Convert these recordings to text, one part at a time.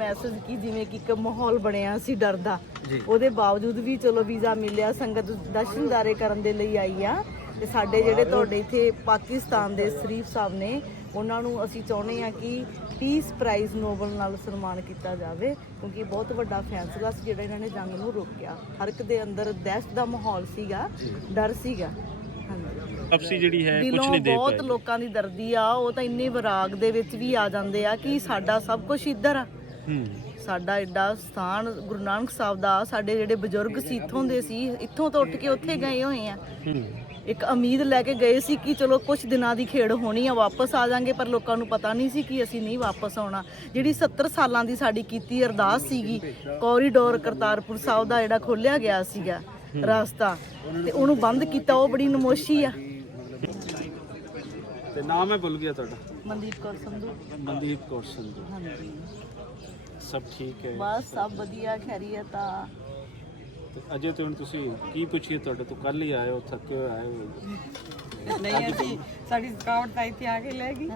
Message ਕੀ ਜਿਵੇਂ ਕਿ ਇੱਕ ਮਾਹੌਲ ਬਣਿਆ ਸੀ ਡਰ ਦਾ, ਉਹਦੇ ਬਾਵਜੂਦ ਵੀ ਚਲੋ ਵੀਜ਼ਾ ਮਿਲਿਆ। ਸੰਗਤ ਦਰਸ਼ਨਦਾਰੇ ਕਰਨ ਦੇ ਲਈ ਆਈ ਆ। ਤੇ ਸਾਡੇ ਜਿਹੜੇ ਤੁਹਾਡੇ ਇੱਥੇ ਪਾਕਿਸਤਾਨ ਦੇ ਸ਼ਰੀਫ ਸਾਹਿਬ ਨੇ, ਉਹਨਾਂ ਨੂੰ ਅਸੀਂ ਚਾਹੁੰਦੇ ਆ ਕਿ ਪੀਸ ਪ੍ਰਾਈਜ਼ ਨੋਬਲ ਨਾਲ ਸਨਮਾਨ ਕੀਤਾ ਜਾਵੇ, ਕਿਉਂਕਿ ਬਹੁਤ ਵੱਡਾ ਫੈਸਲਾ ਸੀ ਜਿਹੜਾ ਇਹਨਾਂ ਨੇ ਜੰਗ ਨੂੰ ਰੋਕਿਆ। ਹਰ ਇੱਕ ਦੇ ਅੰਦਰ ਦਹਿਸ਼ਤ ਦਾ ਮਾਹੌਲ ਸੀਗਾ, ਡਰ ਸੀਗਾ। ਵਾਪਸੀ ਜਿਹੜੀ ਹੈ ਕੁਝ ਨਹੀਂ ਦੇ ਪਾਈ। ਬਹੁਤ ਲੋਕਾਂ ਦੀ ਦਰਦੀ ਆ, ਉਹ ਤਾਂ ਇੰਨੇ ਵਿਰਾਗ ਦੇ ਵਿੱਚ ਵੀ ਆ ਜਾਂਦੇ ਆ ਕਿ ਸਾਡਾ ਸਭ ਕੁਝ ਇੱਧਰ ਆ। ਸਾਡਾ ਐਡਾ ਸਥਾਨ ਗੁਰੂ ਨਾਨਕ ਸਾਹਿਬ ਦਾ, ਸਾਡੇ ਜਿਹੜੇ ਬਜ਼ੁਰਗ ਸੀ ਇੱਥੋਂ ਦੇ ਸੀ, ਇੱਥੋਂ ਤੋਂ ਉੱਠ ਕੇ ਉੱਥੇ ਗਏ ਹੋਏ ਆ। ਇੱਕ ਉਮੀਦ ਲੈ ਕੇ ਗਏ ਸੀ ਕਿ ਚਲੋ ਕੁਝ ਦਿਨਾਂ ਦੀ ਖੇਡ ਹੋਣੀ ਆ, ਵਾਪਸ ਆ ਜਾਾਂਗੇ, ਪਰ ਲੋਕਾਂ ਨੂੰ ਪਤਾ ਨਹੀਂ ਸੀ ਕਿ ਅਸੀਂ ਨਹੀਂ ਵਾਪਸ ਆਉਣਾ। ਜਿਹੜੀ 70 ਸਾਲਾਂ ਦੀ ਸਾਡੀ ਕੀਤੀ ਅਰਦਾਸ ਸੀਗੀ, ਕੋਰੀਡੋਰ ਕਰਤਾਰਪੁਰ ਸਾਹਿਬ ਦਾ ਜਿਹੜਾ ਖੋਲਿਆ ਗਿਆ ਸੀਗਾ ਰਸਤਾ, ਤੇ ਉਹਨੂੰ ਬੰਦ ਕੀਤਾ, ਉਹ ਬੜੀ ਨਮੋਸ਼ੀ ਆ। ਤੇ ਨਾਮ ਹੈ ਭੁੱਲ ਗਿਆ ਤੁਹਾਡਾ? ਮਨਦੀਪ ਕੌਰ ਸੰਧੂ। ਮਨਦੀਪ ਕੌਰ ਸੰਧੂ। ਹਾਂਜੀ, ਸਭ ਠੀਕ ਹੈ? ਬਸ ਸਭ ਵਧੀਆ, ਖੈਰੀਅਤ ਆ। ਅਜੇ ਤੇ ਹੁਣ ਤੁਸੀਂ ਕੀ ਪੁੱਛੀਏ ਤੁਹਾਡੇ ਤੋਂ? ਕੱਲ ਹੀ ਆਏ ਹੋ, ਥੱਕੇ ਹੋਏ ਆਏ ਹੋ? ਨਹੀਂ, ਅਸੀਂ ਸਾਡੀ ਥਕਾਵਟ ਤਾਂ ਇੱਥੇ ਆ ਕੇ ਲੈ ਗਈ।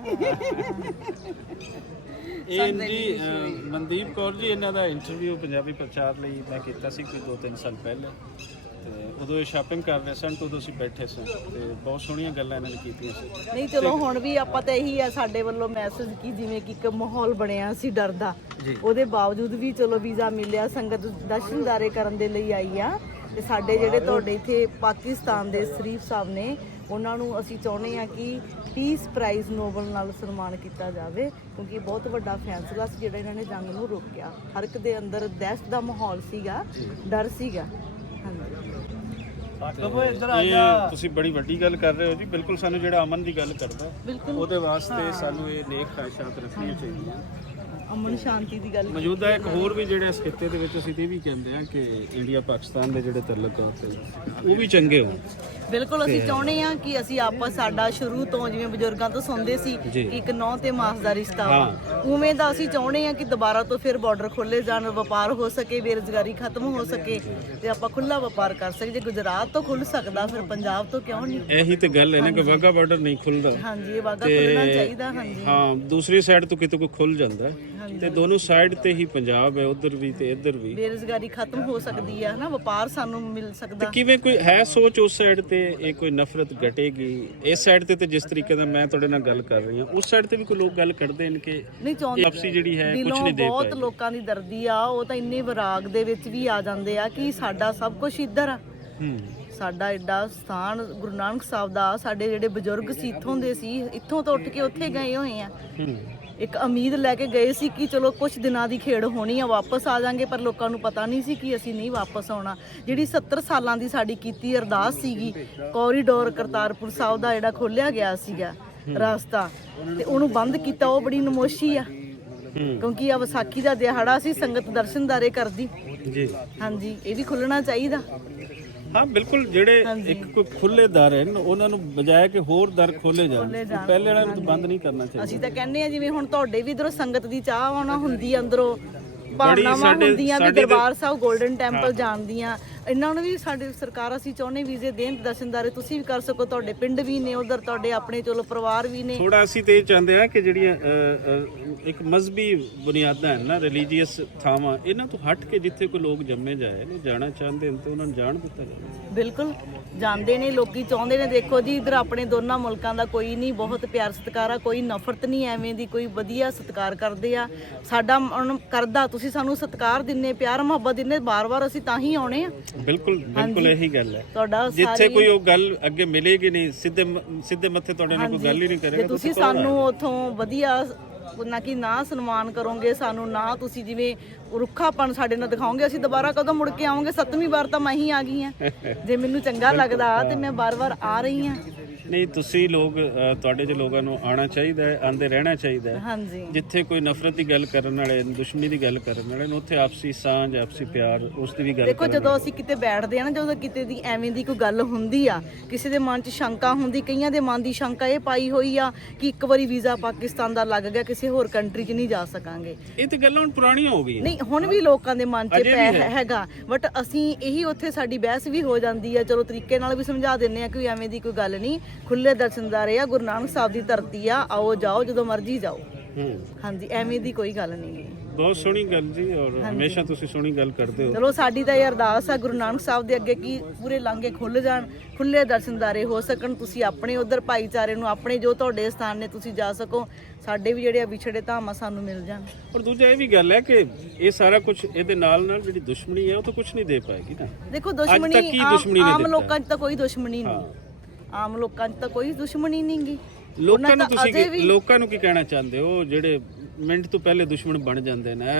ਇਹ ਜੀ ਮਨਦੀਪ ਕੌਰ ਜੀ, ਇਹਨਾਂ ਦਾ ਇੰਟਰਵਿਊ ਪੰਜਾਬੀ ਪ੍ਰਚਾਰ ਲਈ ਮੈਂ ਕੀਤਾ ਸੀ ਕੋਈ 2-3 ਸਾਲ ਪਹਿਲੇ, ਤੇ ਉਦੋਂ ਇਹ ਸ਼ਾਪਿੰਗ ਕਰ ਰਹੇ ਸਨ, ਉਦੋਂ ਅਸੀਂ ਬੈਠੇ ਸੀ ਤੇ ਬਹੁਤ ਸੋਹਣੀਆਂ ਗੱਲਾਂ ਇਹਨਾਂ ਨੇ ਕੀਤੀਆਂ ਸੀ। ਨਹੀਂ ਚਲੋ ਹੁਣ ਵੀ ਆਪਾਂ ਤਾਂ ਇਹੀ ਆ ਸਾਡੇ ਵੱਲੋਂ ਮੈਸੇਜ ਕੀ ਜਿਵੇਂ ਕਿ ਇੱਕ ਮਾਹੌਲ ਬਣਿਆ ਸੀ ਡਰ ਦਾ, ਉਹਦੇ ਬਾਵਜੂਦ ਵੀ ਚਲੋ ਵੀਜ਼ਾ ਮਿਲਿਆ। ਸੰਗਤ ਦਰਸ਼ਨਦਾਰੇ ਕਰਨ ਦੇ ਲਈ ਆਈ ਆ। ਤੇ ਸਾਡੇ ਜਿਹੜੇ ਤੁਹਾਡੇ ਇੱਥੇ ਪਾਕਿਸਤਾਨ ਦੇ ਸ਼ਰੀਫ ਸਾਹਿਬ ਨੇ, ਉਹਨਾਂ ਨੂੰ ਅਸੀਂ ਚਾਹੁੰਦੇ ਆ ਕਿ ਪੀਸ ਪ੍ਰਾਈਜ਼ ਨੋਬਲ ਨਾਲ ਸਨਮਾਨ ਕੀਤਾ ਜਾਵੇ, ਕਿਉਂਕਿ ਬਹੁਤ ਵੱਡਾ ਫੈਸਲਾ ਸੀ ਜਿਹੜਾ ਇਹਨਾਂ ਨੇ ਜੰਗ ਨੂੰ ਰੋਕਿਆ। ਹਰ ਇੱਕ ਦੇ ਅੰਦਰ ਦਹਿਸ਼ਤ ਦਾ ਮਾਹੌਲ ਸੀਗਾ, ਡਰ ਸੀਗਾ। ਇਹ ਤੁਸੀਂ ਬੜੀ ਵੱਡੀ ਗੱਲ ਕਰ ਰਹੇ ਹੋ ਜੀ। ਬਿਲਕੁਲ ਸਾਨੂੰ ਜਿਹੜਾ ਅਮਨ ਦੀ ਗੱਲ ਕਰਦਾ, ਉਹਦੇ ਵਾਸਤੇ ਸਾਨੂੰ ਇਹ ਨੇਕ ਖਾਹਿਸ਼ਾਤ ਰੱਖਣੀਆਂ ਚਾਹੀਦੀਆਂ। ਅਮਨ ਸ਼ਾਂਤੀ ਦੀ ਗੱਲ ਮੌਜੂਦਾ ਇੱਕ ਹੋਰ ਵੀ ਜਿਹੜੇ ਇਸ ਖਿੱਤੇ ਦੇ ਵਿੱਚ ਅਸੀਂ ਤੇ ਵੀ ਕਹਿੰਦੇ ਆ ਕਿ ਇੰਡੀਆ ਪਾਕਿਸਤਾਨ ਦੇ ਜਿਹੜੇ ਤਾਲੁਕਾਤ ਉਹ ਵੀ ਚੰਗੇ ਹੋਣ। ਬਿਲਕੁਲ ਅਸੀਂ ਚਾਹੁੰਦੇ ਆ ਕਿ ਅਸੀਂ ਆਪਸ ਸਾਡਾ ਸ਼ੁਰੂ ਤੋਂ ਜਿਵੇਂ ਬਜ਼ੁਰਗਾਂ ਤੋਂ ਸੁਣਦੇ ਸੀ ਕਿ ਇੱਕ 9 ਤੇ ਮਾਸ ਦਾ ਰਿਸ਼ਤਾ ਵਾ, ਉਵੇਂ ਦਾ ਅਸੀਂ ਚਾਹੁੰਦੇ ਆ ਕਿ ਦੁਬਾਰਾ ਤੋਂ ਫਿਰ ਬਾਰਡਰ ਖੋਲੇ ਜਾਣ, ਵਪਾਰ ਹੋ ਸਕੇ, ਬੇਰੁਜ਼ਗਾਰੀ ਖਤਮ ਹੋ ਸਕੇ ਤੇ ਆਪਾਂ ਖੁੱਲਾ ਵਪਾਰ ਕਰ ਸਕੇ। ਜੇ ਗੁਜਰਾਤ ਤੋਂ ਖੁੱਲ ਸਕਦਾ, ਫਿਰ ਪੰਜਾਬ ਤੋਂ ਕਿਉਂ ਨਹੀਂ? ਇਹੀ ਤੇ ਗੱਲ ਹੈ ਨਾ ਕਿ ਵਾਘਾ ਬਾਰਡਰ ਨਹੀਂ ਖੁੱਲਦਾ। ਹਾਂਜੀ, ਇਹ ਵਾਘਾ ਖੁੱਲਣਾ ਚਾਹੀਦਾ। ਹਾਂਜੀ ਹਾਂ, ਦੂਸਰੀ ਸਾਈਡ ਤੋਂ ਕਿਤੇ ਕੋਈ ਖੁੱਲ ਜਾਂਦਾ ਤੇ ਦੋਨੋਂ ਸਾਈਡ ਤੇ ਹੀ ਪੰਜਾਬ ਹੈ, ਉਧਰ ਵੀ ਤੇ ਇੱਧਰ ਵੀ। ਬੇਰੁਜ਼ਗਾਰੀ ਖਤਮ ਹੋ ਸਕਦੀ ਹੈ ਨਾ, ਵਪਾਰ ਸਾਨੂੰ ਮਿਲ ਸਕਦਾ। ਕਿਵੇਂ ਕੋਈ ਹੈ ਸੋਚ ਉਸ ਸਾਈਡ ਤੇ ਇਹ ਕੋਈ ਨਫ਼ਰਤ ਘਟੇਗੀ? ਇਸ ਸਾਈਡ ਤੇ ਜਿਸ ਤਰੀਕੇ ਨਾਲ ਮੈਂ ਤੁਹਾਡੇ ਨਾਲ ਗੱਲ ਕਰ ਰਹੀ ਹਾਂ, ਉਸ ਸਾਈਡ ਤੇ ਵੀ ਕੋਈ ਲੋਕ ਗੱਲ ਕਰਦੇ ਨੇ ਕਿ ਨਹੀਂ ਚਾਹੁੰਦੇ ਵਾਪਸੀ ਜਿਹੜੀ ਹੈ ਕੁਝ ਨਹੀਂ ਦੇ ਪਾਈ। ਬਹੁਤ ਲੋਕਾਂ ਦੀ ਦਰਦੀ ਆ, ਉਹ ਤਾਂ ਇੰਨੇ ਵਿਰਾਗ ਦੇ ਵਿੱਚ ਵੀ ਆ ਜਾਂਦੇ ਆ ਕਿ ਸਾਡਾ ਸਭ ਕੁਝ ਇੱਧਰ ਆ। ਸਾਡਾ ਐਡਾ ਸਥਾਨ ਗੁਰੂ ਨਾਨਕ ਸਾਹਿਬ ਦਾ, ਸਾਡੇ ਜਿਹੜੇ ਬਜ਼ੁਰਗ ਸੀ ਇੱਥੋਂ ਦੇ ਸੀ, ਇੱਥੋਂ ਤੋਂ ਉੱਠ ਕੇ ਉੱਥੇ ਗਏ ਹੋਏ ਆ। ਇੱਕ ਉਮੀਦ ਲੈ ਕੇ ਗਏ ਸੀ ਕਿ ਚਲੋ ਕੁਝ ਦਿਨਾਂ ਦੀ ਖੇਡ ਹੋਣੀ ਆ, ਵਾਪਸ ਆ ਜਾਾਂਗੇ, ਪਰ ਲੋਕਾਂ ਨੂੰ ਪਤਾ ਨਹੀਂ ਸੀ ਕਿ ਅਸੀਂ ਨਹੀਂ ਵਾਪਸ ਆਉਣਾ। ਜਿਹੜੀ 70 ਸਾਲਾਂ ਦੀ ਸਾਡੀ ਕੀਤੀ ਅਰਦਾਸ ਸੀਗੀ, ਕੋਰੀਡੋਰ ਕਰਤਾਰਪੁਰ ਸਾਹਿਬ ਦਾ ਜਿਹੜਾ ਖੋਲਿਆ ਗਿਆ ਸੀਗਾ ਰਸਤਾ, ਤੇ ਉਹਨੂੰ ਬੰਦ ਕੀਤਾ, ਉਹ ਬੜੀ ਨਮੋਸ਼ੀ ਆ। ਕਿਉਂਕਿ ਆ ਵਿਸਾਖੀ ਦਾ ਦਿਹਾੜਾ ਸੀ, ਸੰਗਤ ਦਰਸ਼ਨਦਾਰੇ ਕਰਦੀ। ਹਾਂਜੀ, ਇਹ ਵੀ ਖੁੱਲਣਾ ਚਾਹੀਦਾ। ਹਾਂ ਬਿਲਕੁਲ, ਜਿਹੜੇ ਇੱਕ ਕੋਈ ਖੁੱਲੇ ਦਰ ਹਨ, ਉਹਨਾਂ ਨੂੰ ਬਜਾਏ ਕਿ ਹੋਰ ਦਰ ਖੋਲੇ ਜਾਣ, ਪਹਿਲੇ ਵਾਲਿਆਂ ਨੂੰ ਬੰਦ ਨਹੀਂ ਕਰਨਾ ਚਾਹੀਦਾ। ਅਸੀਂ ਤਾਂ ਕਹਿੰਦੇ ਆ ਜਿਵੇਂ ਹੁਣ ਤੁਹਾਡੇ ਵੀ ਇਧਰੋਂ ਸੰਗਤ ਦੀ ਚਾਹ ਆਉਣਾ ਹੁੰਦੀ, ਅੰਦਰੋਂ ਭਾਵਨਾਵਾਂ ਹੁੰਦੀਆਂ ਵੀ ਦਰਬਾਰ ਸਾਹਿਬ ਗੋਲਡਨ ਟੈਂਪਲ ਜਾਣਦੀਆਂ, ਇਹਨਾਂ ਨੂੰ ਵੀ ਸਾਡੀ ਸਰਕਾਰ ਅਸੀਂ ਚਾਹੁੰਦੇ ਵੀਜ਼ੇ ਦੇਣ, ਦਰਸ਼ਨਦਾਰੇ ਤੁਸੀਂ ਵੀ ਕਰ ਸਕੋ। ਤੁਹਾਡੇ ਪਿੰਡ ਵੀ ਨੇ ਉਧਰ, ਤੁਹਾਡੇ ਆਪਣੇ ਚਲੋ ਪਰਿਵਾਰ ਵੀ ਨੇ। ਥੋੜਾ ਅਸੀਂ ਤੇ ਇਹ ਚਾਹੁੰਦੇ ਆ ਕਿ ਜਿਹੜੀਆਂ ਇੱਕ ਮਜ਼ਹਬੀ ਬੁਨਿਆਦਾਂ ਹਨ ਨਾ, ਰਿਲੀਜੀਅਸ ਥਾਵਾਂ, ਇਹਨਾਂ ਤੋਂ ਹਟ ਕੇ ਜਿੱਥੇ ਕੋਈ ਲੋਕ ਜੰਮੇ ਜਾਏ ਨੇ, ਜਾਣਾ ਚਾਹੁੰਦੇ ਨੇ, ਤੇ ਉਹਨਾਂ ਨੂੰ ਜਾਣ ਦਿੱਤਾ ਜਾਵੇ। ਬਿਲਕੁਲ ਜਾਂਦੇ ਨੇ, ਲੋਕੀ ਚਾਹੁੰਦੇ ਨੇ। ਦੇਖੋ ਜੀ, ਇਧਰ ਆਪਣੇ ਦੋਨਾਂ ਮੁਲਕਾਂ ਦਾ ਕੋਈ ਨਹੀਂ, ਬਹੁਤ ਪਿਆਰ ਸਤਿਕਾਰ ਆ, ਕੋਈ ਨਫ਼ਰਤ ਨਹੀਂ ਐਵੇਂ ਦੀ, ਕੋਈ ਵਧੀਆ ਸਤਿਕਾਰ ਕਰਦੇ ਆ। ਸਾਡਾ ਮਨ ਕਰਦਾ ਤੁਸੀਂ ਸਾਨੂੰ ਸਤਿਕਾਰ ਦਿੰਨੇ, ਪਿਆਰ ਮੁਹੱਬਤ ਦਿੰਨੇ, ਬਾਰ-ਬਾਰ ਅਸੀਂ ਤਾਂ ਹੀ ਆਉਣੇ ਆ। ਬਿਲਕੁਲ ਬਿਲਕੁਲ ਇਹੀ ਗੱਲ ਹੈ। ਤੁਹਾਡਾ ਜਿੱਥੇ ਕੋਈ ਉਹ ਗੱਲ ਅੱਗੇ ਮਿਲੇਗੀ ਨਹੀਂ, ਸਿੱਧੇ ਮੱਥੇ ਤੁਹਾਡੇ ਨਾਲ ਕੋਈ ਗੱਲ ਹੀ ਨਹੀਂ ਕਰੇਗਾ। ਜੇ ਤੁਸੀਂ ਸਾਨੂੰ ਉਥੋਂ ਵਧੀਆ ਨਾ ਕਿ ਨਾ ਸਨਮਾਨ ਕਰੋਗੇ, ਸਾਨੂੰ ਨਾ ਤੁਸੀਂ ਜਿਵੇਂ ਰੁੱਖਾਪਣ ਸਾਡੇ ਨਾਲ ਦਿਖਾਓਗੇ, ਅਸੀਂ ਦੁਬਾਰਾ ਕਦੋਂ ਮੁੜ ਕੇ ਆਵਾਂਗੇ? 7ਵੀਂ ਵਾਰ ਤਾਂ ਮੈਂ ਹੀ ਆ ਗਈ ਆ। ਜੇ ਮੈਨੂੰ ਚੰਗਾ ਲੱਗਦਾ ਤੇ ਮੈਂ ਬਾਰ-ਬਾਰ ਆ ਰਹੀ ਆ। ਨਹੀਂ, ਤੁਸੀਂ ਲੋਕ, ਤੁਹਾਡੇ ਜਿਹੇ ਲੋਕਾਂ ਨੂੰ ਆਉਣਾ ਚਾਹੀਦਾ ਹੈ, ਆਂਦੇ ਰਹਿਣਾ ਚਾਹੀਦਾ ਹੈ। ਹਾਂਜੀ, ਜਿੱਥੇ ਕੋਈ ਨਫ਼ਰਤ ਦੀ ਗੱਲ ਕਰਨ ਵਾਲੇ, ਦੁਸ਼ਮਣੀ ਦੀ ਗੱਲ ਕਰਨ ਵਾਲੇ, ਉੱਥੇ ਆਪਸੀ ਸਾਂਝ, ਆਪਸੀ ਪਿਆਰ, ਉਸ ਦੀ ਵੀ ਗੱਲ। ਦੇਖੋ, ਜਦੋਂ ਅਸੀਂ ਕਿਤੇ ਬੈਠਦੇ ਆ ਨਾ, ਜਦੋਂ ਕਿਤੇ ਦੀ ਐਵੇਂ ਦੀ ਕੋਈ ਗੱਲ ਹੁੰਦੀ ਆ, ਕਿਸੇ ਦੇ ਮਨ 'ਚ ਸ਼ੰਕਾ ਹੁੰਦੀ, ਕਈਆਂ ਦੇ ਮਨ ਦੀ ਸ਼ੰਕਾ ਇਹ ਪਾਈ ਹੋਈ ਆ ਕਿ ਇੱਕ ਵਾਰੀ ਵੀਜ਼ਾ ਪਾਕਿਸਤਾਨ ਦਾ ਲੱਗ ਗਿਆ, ਕਿਸੇ ਹੋਰ ਕੰਟਰੀ 'ਚ ਨਹੀਂ ਜਾ ਸਕਾਂਗੇ। ਇਹ ਤੇ ਗੱਲਾਂ ਹੁਣ ਪੁਰਾਣੀਆਂ ਹੋ ਗਈਆਂ। ਨਹੀਂ, ਹੁਣ ਵੀ ਲੋਕਾਂ ਦੇ ਮਨ 'ਚ ਹੈਗਾ, ਬਟ ਅਸੀਂ ਇਹੀ ਉੱਥੇ ਸਾਡੀ ਬਹਿਸ ਵੀ ਹੋ ਜਾਂਦੀ ਆ। ਚਲੋ ਤਰੀਕੇ ਨਾਲ ਵੀ ਸਮਝਾ ਦਿੰਦੇ ਆ ਕਿ ਐਵੇਂ ਦੀ ਕੋਈ ਗੱਲ ਨਹੀਂ, ਖੁੱਲੇ ਦਰਸ਼ਨਦਾਰੇ ਆ, ਗੁਰੂ ਨਾਨਕ ਸਾਹਿਬ ਦੀ ਧਰਤੀ ਆ, ਆਓ ਜਾਓ ਜਦੋਂ ਮਰਜ਼ੀ ਜਾਓ। ਹਾਂਜੀ, ਐਵੇਂ ਦੀ ਕੋਈ ਗੱਲ ਨਹੀਂ ਹੈ। ਬਹੁਤ ਸੋਹਣੀ ਗੱਲ ਜੀ, ਔਰ ਹਮੇਸ਼ਾ ਤੁਸੀਂ ਸੋਹਣੀ ਗੱਲ ਕਰਦੇ ਹੋ। ਚਲੋ ਸਾਡੀ ਤਾਂ ਇਹ ਅਰਦਾਸ ਆ ਗੁਰੂ ਨਾਨਕ ਸਾਹਿਬ ਦੇ ਅੱਗੇ ਕਿ ਪੂਰੇ ਲਾਂਘੇ ਖੁੱਲ ਜਾਣ, ਖੁੱਲੇ ਦਰਸ਼ਨਦਾਰੇ ਹੋ ਸਕਣ, ਤੁਸੀਂ ਆਪਣੇ ਉਧਰ ਭਾਈਚਾਰੇ ਨੂੰ, ਆਪਣੇ ਜੋ ਤੁਹਾਡੇ ਸਥਾਨ ਨੇ ਤੁਸੀਂ ਜਾ ਸਕੋ, ਸਾਡੇ ਵੀ ਜਿਹੜੇ ਵਿਛੜੇ ਧਾਮ ਆ ਸਾਨੂੰ ਮਿਲ ਜਾਣ। ਪਰ ਦੂਜਾ ਇਹ ਵੀ ਗੱਲ ਹੈ ਕਿ ਇਹ ਸਾਰਾ ਕੁਝ ਇਹਦੇ ਨਾਲ ਨਾਲ ਜਿਹੜੀ ਦੁਸ਼ਮਣੀ ਹੈ ਉਹ ਤਾਂ ਕੁਝ ਨਹੀਂ ਦੇ ਪਾਏਗੀ ਨਾ। ਦੇਖੋ ਅੱਜ ਤੱਕ ਕੀ ਦੁਸ਼ਮਣੀ ਦੁਸ਼ਮਣੀ ਨੇ ਆਮ ਦਿੱਤਾ? ਲੋਕਾਂ 'ਚ ਤਾਂ ਕੋਈ ਦੁਸ਼ਮਣੀ ਨਹੀਂ, ਆਮ ਲੋਕਾਂ 'ਚ ਤਾਂ ਕੋਈ ਦੁਸ਼ਮਣੀ ਨਹੀਂ ਗੀ। ਲੋਕਾਂ ਨੂੰ ਤੁਸੀਂ ਲੋਕਾਂ ਨੂੰ ਕੀ ਕਹਿਣਾ ਚਾਹੁੰਦੇ ਹੋ ਜਿਹੜੇ ਮਿੰਟ ਤੋਂ ਪਹਿਲੇ ਦੁਸ਼ਮਣ ਬਣ ਜਾਂਦੇ ਨੇ?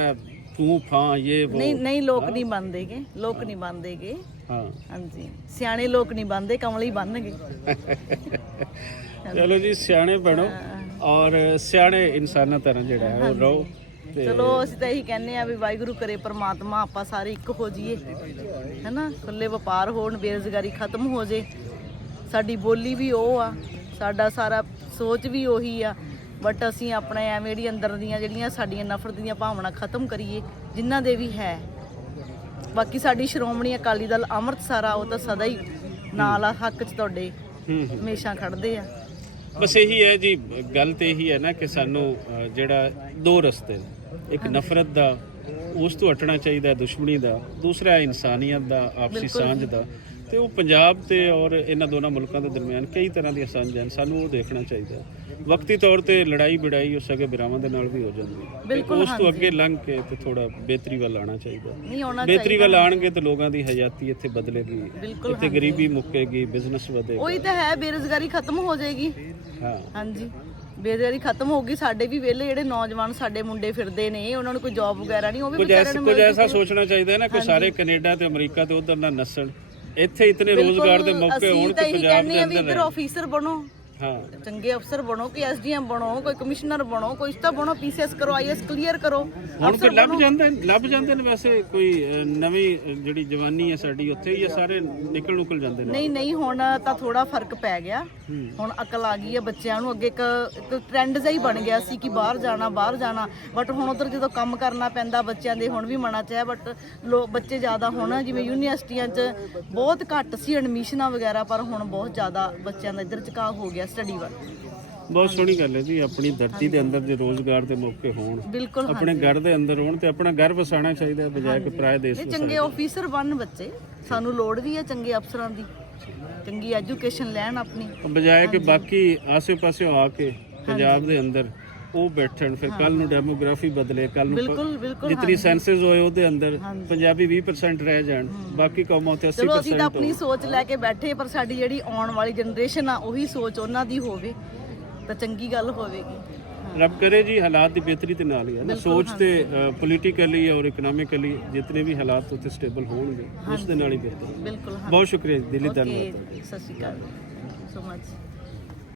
ਤੂੰ ਫਾਂ ਇਹ ਉਹ ਨਹੀਂ ਲੋਕ ਨਹੀਂ ਬਣਦੇਗੇ, ਲੋਕ ਨਹੀਂ ਬਣਦੇਗੇ। ਹਾਂ ਹਾਂਜੀ, ਸਿਆਣੇ ਲੋਕ ਨਹੀਂ ਬਣਦੇ, ਕਮਲੀ ਬਣਨਗੇ। ਚਲੋ ਜੀ, ਸਿਆਣੇ ਬਣੋ ਔਰ ਸਿਆਣੇ ਇਨਸਾਨਾਂ ਤਰ੍ਹਾਂ ਜਿਹੜਾ ਹੈ ਉਹ ਰਹੋ। ਚਲੋ ਅਸੀਂ ਤਾਂ ਇਹੀ ਕਹਿੰਦੇ ਆ ਵੀ ਵਾਹਿਗੁਰੂ ਕਰੇ ਪ੍ਰਮਾਤਮਾ ਆਪਾਂ ਸਾਰੇ ਇੱਕ ਹੋ ਜਾਈਏ, ਹੈਨਾ, ਖੁੱਲੇ ਵਪਾਰ ਹੋਣ, ਬੇਰੁਜ਼ਗਾਰੀ ਖਤਮ ਹੋ ਜੇ। ਸਾਡੀ ਬੋਲੀ ਵੀ ਉਹ ਆ, ਸਾਡਾ ਸਾਰਾ ਸੋਚ ਵੀ ਉਹੀ ਆ, ਬਟ ਅਸੀਂ ਆਪਣੇ ਐਵੇਂ ਜਿਹੜੀ ਅੰਦਰ ਦੀਆਂ ਜਿਹੜੀਆਂ ਸਾਡੀਆਂ ਨਫ਼ਰਤ ਦੀਆਂ ਭਾਵਨਾ ਖਤਮ ਕਰੀਏ, ਜਿਨ੍ਹਾਂ ਦੇ ਵੀ ਹੈ। ਬਾਕੀ ਸਾਡੀ ਸ਼੍ਰੋਮਣੀ ਅਕਾਲੀ ਦਲ ਅੰਮ੍ਰਿਤਸਰ ਆ, ਉਹ ਤਾਂ ਸਦਾ ਹੀ ਨਾਲ ਆ, ਹੱਕ 'ਚ ਤੁਹਾਡੇ ਹਮੇਸ਼ਾ ਖੜਦੇ ਆ। ਬਸ ਇਹੀ ਹੈ ਜੀ, ਗੱਲ ਤੇ ਇਹੀ ਹੈ ਨਾ ਕਿ ਸਾਨੂੰ ਜਿਹੜਾ ਦੋ ਰਸਤੇ, ਇੱਕ ਨਫ਼ਰਤ ਦਾ, ਉਸ ਤੋਂ ਹਟਣਾ ਚਾਹੀਦਾ, ਦੁਸ਼ਮਣੀ ਦਾ, ਦੂਸਰਾ ਇਨਸਾਨੀਅਤ ਦਾ, ਆਪਸੀ ਸਾਂਝ ਦਾ। ਤੇ ਉਹ ਪੰਜਾਬ ਤੇ ਔਰ ਇਹਨਾਂ ਦੋਨਾਂ ਮੁਲਕਾਂ ਦੇ ਦਰਮਿਆਨ ਕਈ ਤਰ੍ਹਾਂ ਦੀਆਂ ਸਾਂਝਾਂ ਹਨ, ਸਾਨੂੰ ਉਹ ਦੇਖਣਾ ਚਾਹੀਦਾ। ਵਕਤੀ ਤੌਰ ਤੇ ਲੜਾਈ ਵੜਾਈ ਉਸ ਸਗੇ ਬਿਰਾਵਾਂ ਦੇ ਨਾਲ ਵੀ ਹੋ ਜਾਂਦੀ ਹੈ, ਉਸ ਤੋਂ ਅੱਗੇ ਲੰਘ ਕੇ ਤੇ ਥੋੜਾ ਬਿਹਤਰੀ ਵੱਲ ਆਉਣਾ ਚਾਹੀਦਾ। ਬਿਹਤਰੀ ਵੱਲ ਆਣਗੇ ਤੇ ਲੋਕਾਂ ਦੀ ਹਯਾਤੀ ਇੱਥੇ ਬਦਲੇਗੀ, ਇੱਥੇ ਗਰੀਬੀ ਮੁੱਕੇਗੀ, ਬਿਜ਼ਨਸ ਵਧੇਗਾ। ਉਹੀ ਤਾਂ ਹੈ, ਬੇਰੁਜ਼ਗਾਰੀ ਖਤਮ ਹੋ ਜਾਏਗੀ। ਹਾਂ ਹਾਂਜੀ, ਬੇਰੁਜ਼ਗਾਰੀ ਖਤਮ ਹੋਊਗੀ। ਸਾਡੇ ਵੀ ਵਿਹਲੇ ਜਿਹੜੇ ਨੌਜਵਾਨ ਸਾਡੇ ਮੁੰਡੇ ਫਿਰਦੇ ਨੇ, ਉਹਨਾਂ ਨੂੰ ਕੋਈ ਜੌਬ ਵਗੈਰਾ ਨਹੀਂ, ਉਹ ਵੀ ਕੁਝ ਐਸਾ ਸੋਚਣਾ ਚਾਹੀਦਾ ਹੈ ਨਾ ਕਿ ਸਾਰੇ ਕੈਨੇਡਾ ਤੇ ਅਮਰੀਕਾ ਤੇ ਉਧਰ ਨਾ ਨਸਣ, ਇੱਥੇ ਇਤਨੇ ਰੋਜ਼ਗਾਰ ਦੇ ਮੌਕੇ ਹੋਣ ਤੇ ਪੰਜਾਬ ਦੇ ਅੰਦਰ ਇੱਧਰ ਆਫੀਸਰ ਬਣੋ, ਹਾਂ ਚੰਗੇ ਅਫਸਰ ਬਣੋ, ਕਿ ਐਸਡੀਐਮ ਬਣੋ, ਕੋਈ ਕਮਿਸ਼ਨਰ ਬਣੋ, ਕੋਈ ਤਾਂ ਬਣੋ, ਪੀਸੀਐਸ ਕਰੋ, ਆਈਐਸ ਕਲੀਅਰ ਕਰੋ। ਹੁਣ ਕੋਈ ਲੱਭ ਜਾਂਦੇ ਨੇ ਵੈਸੇ ਕੋਈ ਨਵੀਂ ਜਿਹੜੀ ਜਵਾਨੀ ਹੈ ਸਾਡੀ ਉੱਥੇ ਹੀ ਸਾਰੇ ਨਿਕਲ ਜਾਂਦੇ ਨੇ? ਨਹੀਂ ਹੁਣ ਤਾਂ ਥੋੜਾ ਫਰਕ ਪੈ ਗਿਆ, ਹੁਣ ਅਕਲ ਆ ਗਈ ਹੈ ਬੱਚਿਆਂ ਨੂੰ। ਅੱਗੇ ਇੱਕ ਟ੍ਰੈਂਡ ਜਿਹਾ ਹੀ ਬਣ ਗਿਆ ਸੀ ਕਿ ਬਾਹਰ ਜਾਣਾ, ਬਟ ਹੁਣ ਉਧਰ ਜਦੋਂ ਕੰਮ ਕਰਨਾ ਪੈਂਦਾ ਬੱਚਿਆਂ ਦੇ ਹੁਣ ਵੀ ਮਨਾਂ 'ਚ ਹੈ। ਬਟ ਬੱਚੇ ਜ਼ਿਆਦਾ ਹੁਣ ਜਿਵੇਂ ਯੂਨੀਵਰਸਿਟੀਆਂ 'ਚ ਬਹੁਤ ਘੱਟ ਸੀ ਐਡਮਿਸ਼ਨਾਂ ਵਗੈਰਾ, ਪਰ ਹੁਣ ਬਹੁਤ ਜ਼ਿਆਦਾ ਬੱਚਿਆਂ ਦਾ ਇੱਧਰ ਝੁਕਾਅ ਹੋ ਗਿਆ ਸਟੱਡੀ ਵੱਲ। ਬਹੁਤ ਸੋਹਣੀ ਗੱਲ ਹੈ ਜੀ, ਆਪਣੀ ਧਰਤੀ ਦੇ ਅੰਦਰ ਜੇ ਰੋਜ਼ਗਾਰ ਦੇ ਮੌਕੇ ਹੋਣ, ਬਿਲਕੁਲ ਆਪਣੇ ਘਰ ਦੇ ਅੰਦਰ ਹੋਣ ਤੇ ਆਪਣਾ ਘਰ ਵਸਾਉਣਾ ਚਾਹੀਦਾ ਬਜਾਏ ਕਿ ਪਰਾਏ ਦੇਸ਼ ਵਿੱਚ। ਚੰਗੇ ਆਫੀਸਰ ਬਣਨ ਬੱਚੇ, ਸਾਨੂੰ ਲੋੜ ਵੀ ਹੈ ਚੰਗੇ ਅਫਸਰਾਂ ਦੀ, ਚੰਗੀ ਐਜੂਕੇਸ਼ਨ ਲੈਣ ਆਪਣੀ, ਬਜਾਏ ਕਿ ਬਾਕੀ ਆਸੇ-ਪਾਸੇ ਆ ਕੇ ਪੰਜਾਬ ਦੇ ਅੰਦਰ ਉਹ ਬੈਠਣ। ਫਿਰ ਕੱਲ ਨੂੰ ਡੈਮੋਗ੍ਰਾਫੀ ਬਦਲੇ, ਕੱਲ ਨੂੰ ਜਿਤਨੀ ਸੈਂਸਸ ਹੋਏ ਉਹਦੇ ਅੰਦਰ ਪੰਜਾਬੀ 20% ਰਹਿ ਜਾਣ, ਬਾਕੀ ਕੌਮਾਂ ਤੇ 80%। ਚਲੋ ਅਸੀਂ ਤਾਂ ਆਪਣੀ ਸੋਚ ਲੈ ਕੇ ਬੈਠੇ, ਪਰ ਸਾਡੀ ਜਿਹੜੀ ਆਉਣ ਵਾਲੀ ਜਨਰੇਸ਼ਨ ਆ ਉਹੀ ਸੋਚ ਉਹਨਾਂ ਦੀ ਹੋਵੇ ਤਾਂ ਚੰਗੀ ਗੱਲ ਹੋਵੇਗੀ। ਰੱਬ ਕਰੇ ਜੀ ਹਾਲਾਤ ਦੀ ਬਿਹਤਰੀ ਤੇ ਨਾਲ ਹੀ ਹੈ ਨਾ, ਸੋਚ ਤੇ ਪੋਲੀਟੀਕਲੀ ਔਰ ਇਕਨੋਮਿਕਲੀ ਜਿਤਨੇ ਵੀ ਹਾਲਾਤ ਉੱਥੇ ਸਟੇਬਲ ਹੋਣਗੇ ਉਸ ਦੇ ਨਾਲ ਹੀ ਬਿਹਤਰ। ਬਿਲਕੁਲ, ਬਹੁਤ ਸ਼ੁਕਰੀਆ, ਦਿਲੀ ਧੰਨਵਾਦ। ਸਤਿ ਸ਼੍ਰੀ ਅਕਾਲ, ਥੈਂਕ ਯੂ ਸੋ ਮਚ।